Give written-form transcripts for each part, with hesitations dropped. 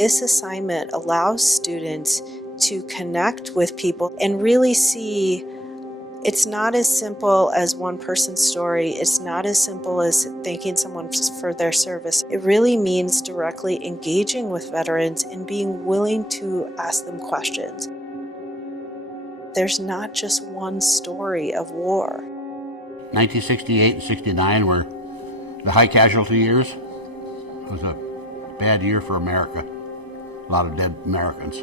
This assignment allows students to connect with people and really see it's not as simple as one person's story. It's not as simple as thanking someone for their service. It really means directly engaging with veterans and being willing to ask them questions. There's not just one story of war. 1968 and 69 were the high casualty years. It was a bad year for America. A lot of dead Americans.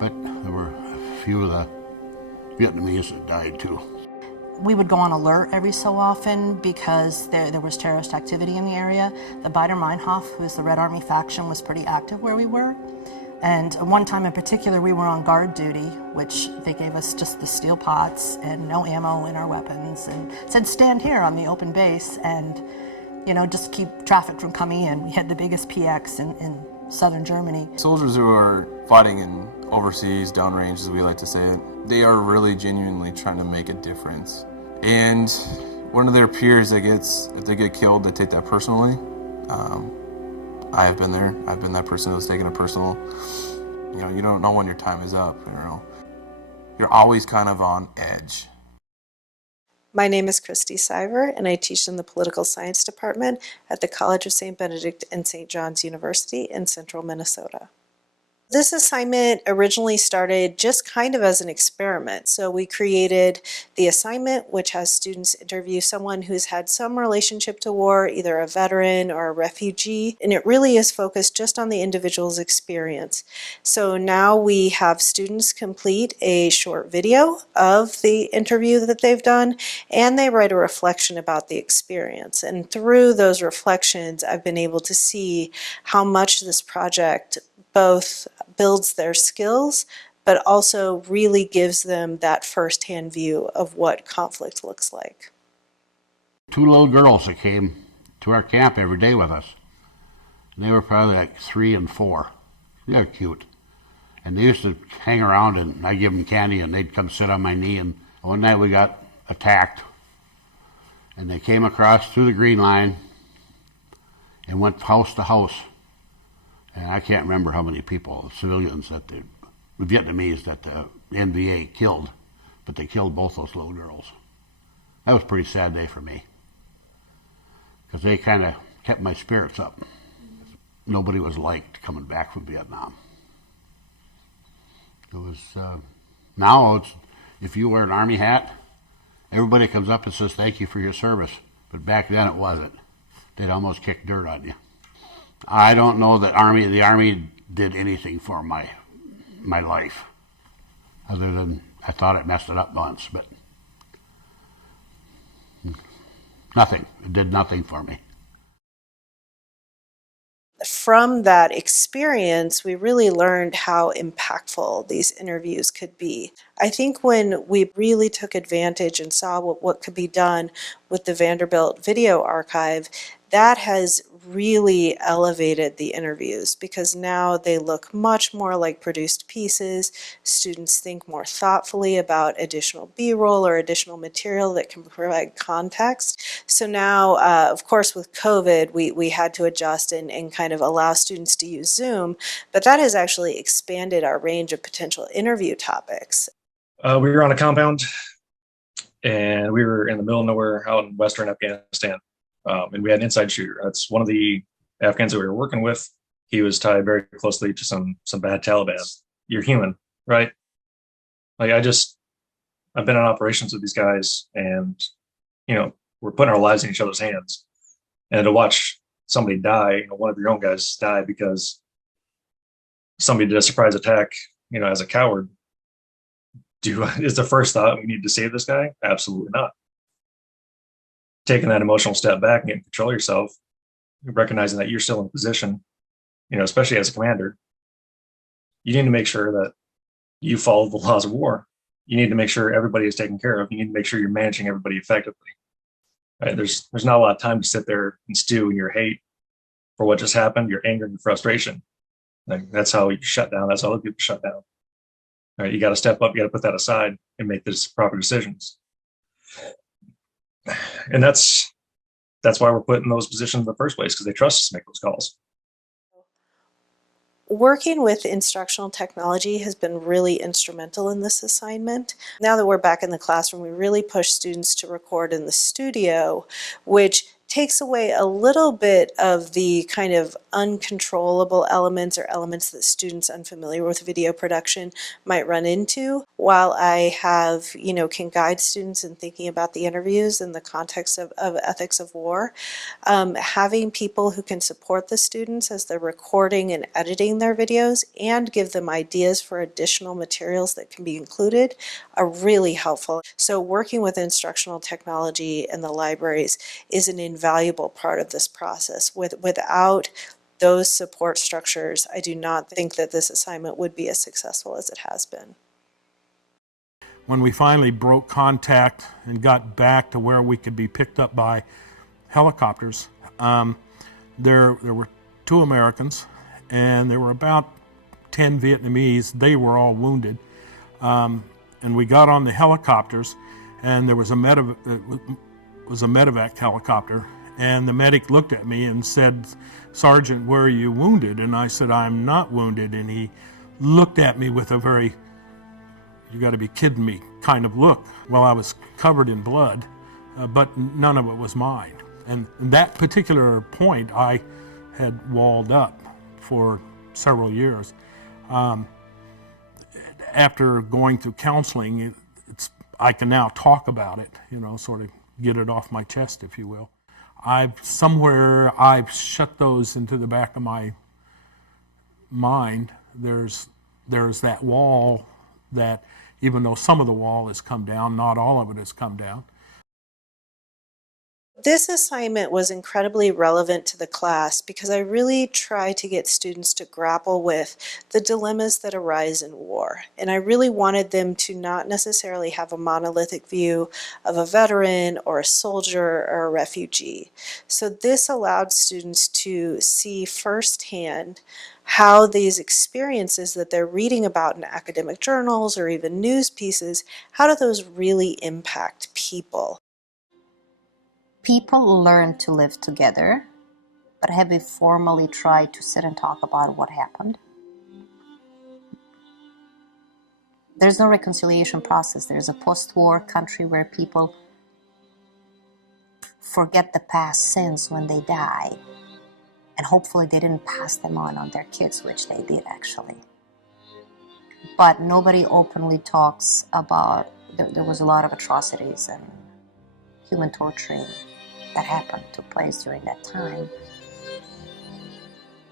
But there were a few of the Vietnamese that died too. We would go on alert every so often because there was terrorist activity in the area. The Baader-Meinhof, who's the Red Army faction, was pretty active where we were. And one time in particular, we were on guard duty, which they gave us just the steel pots and no ammo in our weapons and said, stand here on the open base and, you know, just keep traffic from coming in. We had the biggest PX in southern Germany. Soldiers who are fighting in overseas, downrange as we like to say it, they are really genuinely trying to make a difference. And one of their peers if they get killed, they take that personally. I have been there. I've been that person who's taken it personal. You know, you don't know when your time is up, you know. You're always kind of on edge. My name is Christi Siver, and I teach in the Political Science Department at the College of St. Benedict and St. John's University in central Minnesota. This assignment originally started just kind of as an experiment. So we created the assignment, which has students interview someone who's had some relationship to war, either a veteran or a refugee, and it really is focused just on the individual's experience. So now we have students complete a short video of the interview that they've done, and they write a reflection about the experience. And through those reflections, I've been able to see how much this project both builds their skills, but also really gives them that firsthand view of what conflict looks like. Two little girls that came to our camp every day with us. And they were probably like 3 and 4. They were cute. And they used to hang around and I'd give them candy and they'd come sit on my knee. And one night we got attacked. And they came across through the green line and went house to house. And I can't remember how many people, civilians, that the Vietnamese that the NVA killed, but they killed both those little girls. That was a pretty sad day for me, because they kind of kept my spirits up. Nobody was liked coming back from Vietnam. It was, now it's, if you wear an Army hat, everybody comes up and says thank you for your service, but back then it wasn't. They'd almost kick dirt on you. I don't know that the Army did anything for my life, other than I thought it messed it up once, but nothing. It did nothing for me. From that experience, we really learned how impactful these interviews could be. I think when we really took advantage and saw what could be done with the Vanderbilt Video Archive, that has really elevated the interviews because now they look much more like produced pieces. Students think more thoughtfully about additional B-roll or additional material that can provide context. So now, of course, with COVID, we had to adjust and kind of allow students to use Zoom, but that has actually expanded our range of potential interview topics. We were on a compound and we were in the middle of nowhere out in Western Afghanistan. And we had an inside shooter. That's one of the Afghans that we were working with. He was tied very closely to some bad Taliban. You're human, right? Like I've been in operations with these guys and, you know, we're putting our lives in each other's hands. And to watch somebody die, you know, one of your own guys die because somebody did a surprise attack, you know, as a coward. Is the first thought we need to save this guy? Absolutely not. Taking that emotional step back and getting control of yourself, recognizing that you're still in position, you know, especially as a commander, you need to make sure that you follow the laws of war. You need to make sure everybody is taken care of. You need to make sure you're managing everybody effectively. Right? There's not a lot of time to sit there and stew in your hate for what just happened, your anger and your frustration. Like, that's how you shut down. That's how other people shut down. Right? You got to step up. You got to put that aside and make the proper decisions. And that's why we're put in those positions in the first place, because they trust us to make those calls. Working with instructional technology has been really instrumental in this assignment. Now that we're back in the classroom, we really push students to record in the studio, which takes away a little bit of the kind of uncontrollable elements or elements that students unfamiliar with video production might run into. While I have, can guide students in thinking about the interviews in the context of ethics of war, having people who can support the students as they're recording and editing their videos and give them ideas for additional materials that can be included are really helpful. So working with instructional technology and the libraries is an invaluable part of this process. Without those support structures, I do not think that this assignment would be as successful as it has been. When we finally broke contact and got back to where we could be picked up by helicopters, there were 2 Americans and there were about 10 Vietnamese. They were all wounded. And we got on the helicopters, and there was a medevac helicopter, and the medic looked at me and said, "Sergeant, where are you wounded?" And I said, "I'm not wounded." And he looked at me with a very, "You got to be kidding me" kind of look. Well, I was covered in blood, but none of it was mine. And that particular point I had walled up for several years. After going through counseling, I can now talk about it, sort of get it off my chest, if you will. I've shut those into the back of my mind. There's that wall that, even though some of the wall has come down, not all of it has come down. This assignment was incredibly relevant to the class because I really try to get students to grapple with the dilemmas that arise in war. And I really wanted them to not necessarily have a monolithic view of a veteran or a soldier or a refugee. So this allowed students to see firsthand how these experiences that they're reading about in academic journals or even news pieces, how do those really impact people? People learn to live together, but have we formally tried to sit and talk about what happened? There's no reconciliation process. There's a post-war country where people forget the past sins when they die, and hopefully they didn't pass them on their kids, which they did actually. But nobody openly talks about, there was a lot of atrocities and human torturing that took place during that time.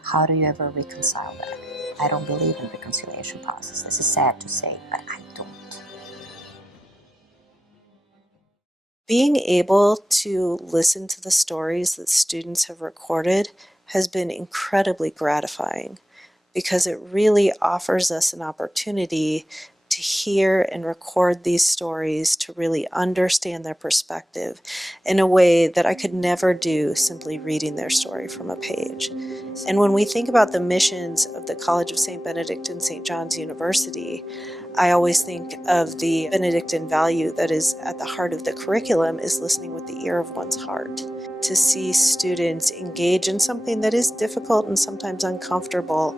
How do you ever reconcile that? I don't believe in reconciliation process. This is sad to say, but I don't. Being able to listen to the stories that students have recorded has been incredibly gratifying because it really offers us an opportunity to hear and record these stories, to really understand their perspective in a way that I could never do simply reading their story from a page. And when we think about the missions of the College of St. Benedict and St. John's University, I always think of the Benedictine value that is at the heart of the curriculum is listening with the ear of one's heart. To see students engage in something that is difficult and sometimes uncomfortable,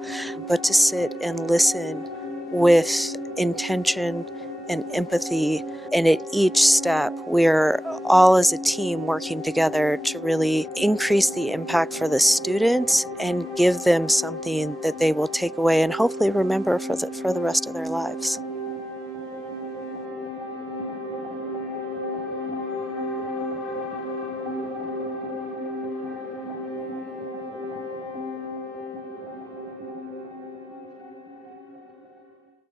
but to sit and listen with intention and empathy. And at each step, we're all as a team working together to really increase the impact for the students and give them something that they will take away and hopefully remember for the rest of their lives.